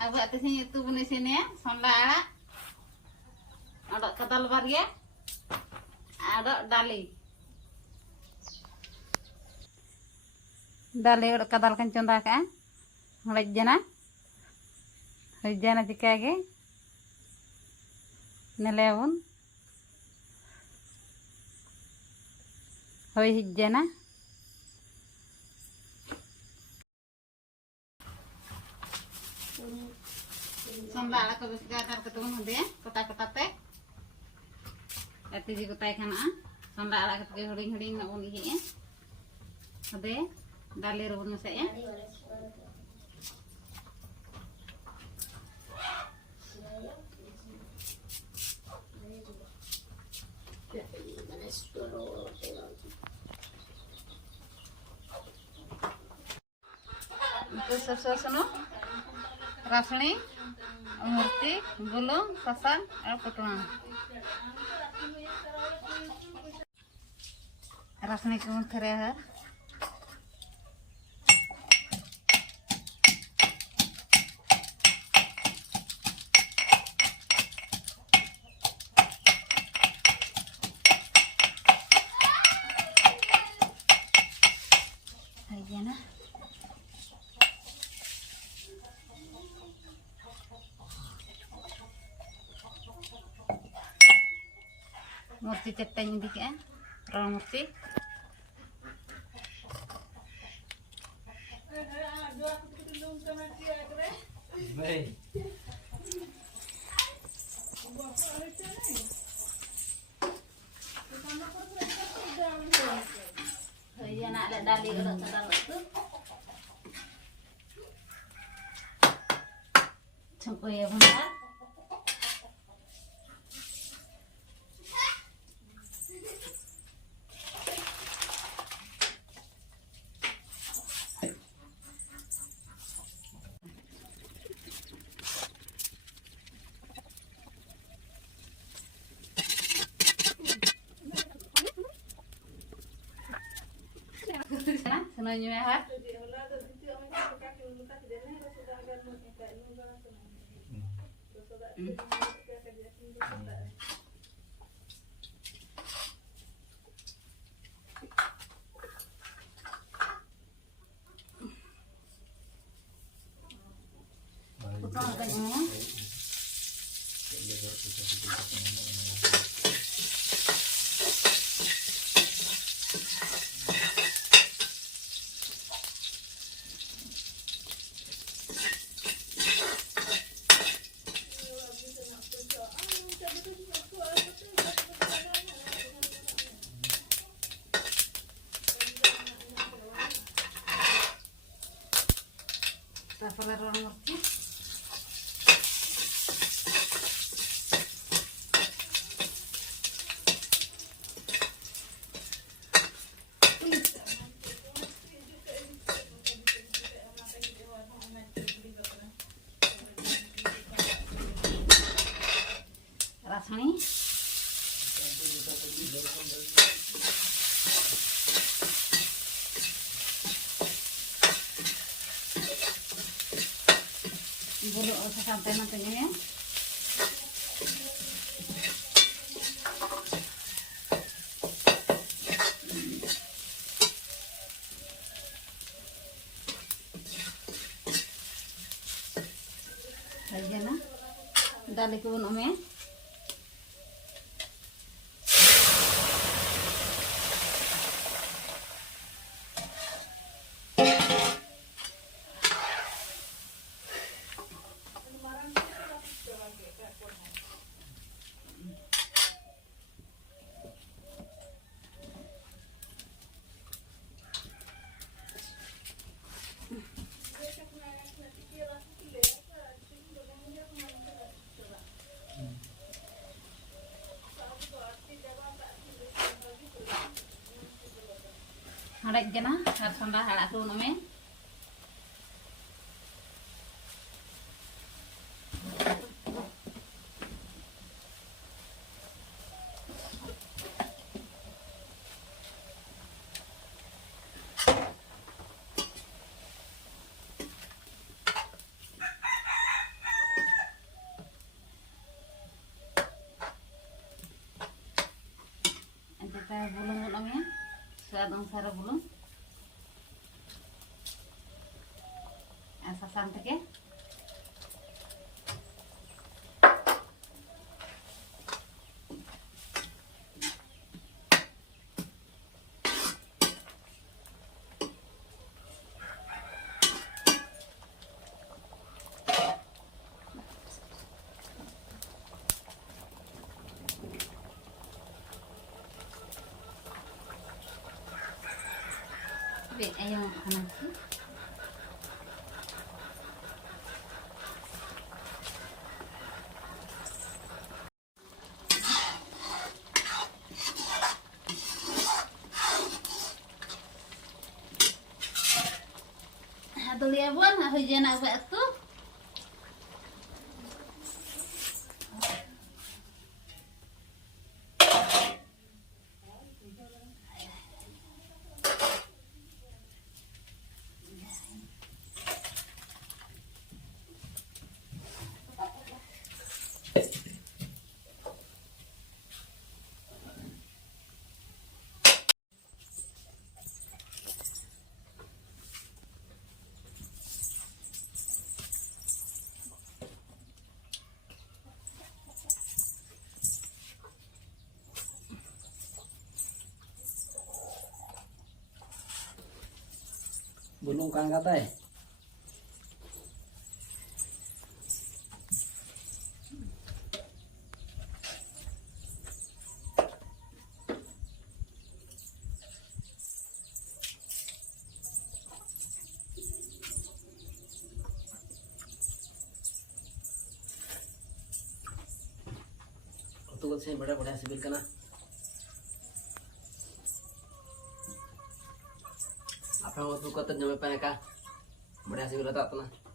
Aku atasnya itu buni sini ya, sonda ada kadal barya, ada dali. Dali ada kadal kan conda kan, hujana cikage, nelewun, hujana. Sonda ala ko bis gadar ketemu hande kota-kota teh. Ati ji kota kana sonda ala ke huring-huring na uni he. Hade dali robun se ya. Itu sesuatu rasni, murti, gulung, sasang, potongan. Rasni kumun terehar. Ayan na. Murti cettanya dikit ya, roll murti. Iya nak ada dali udah terlalu itu. Campur ya bunda. Senangnya ya. Potong kayaknya. Perlu ngerti. Rasanya bulu usah sampai nantinya ya. Aja na, dali ko ya. Ada jana, harus sampai halak tuh namanya. स्वाद अनुसार बुलुंग और सासान থেকে ayam anak atau lihat buan hujan apa itu Bulung kan katanya. Tuh saya beda-beda sibil kana. Apa waktu kota nyampe paneka? Beda sibil tak pernah.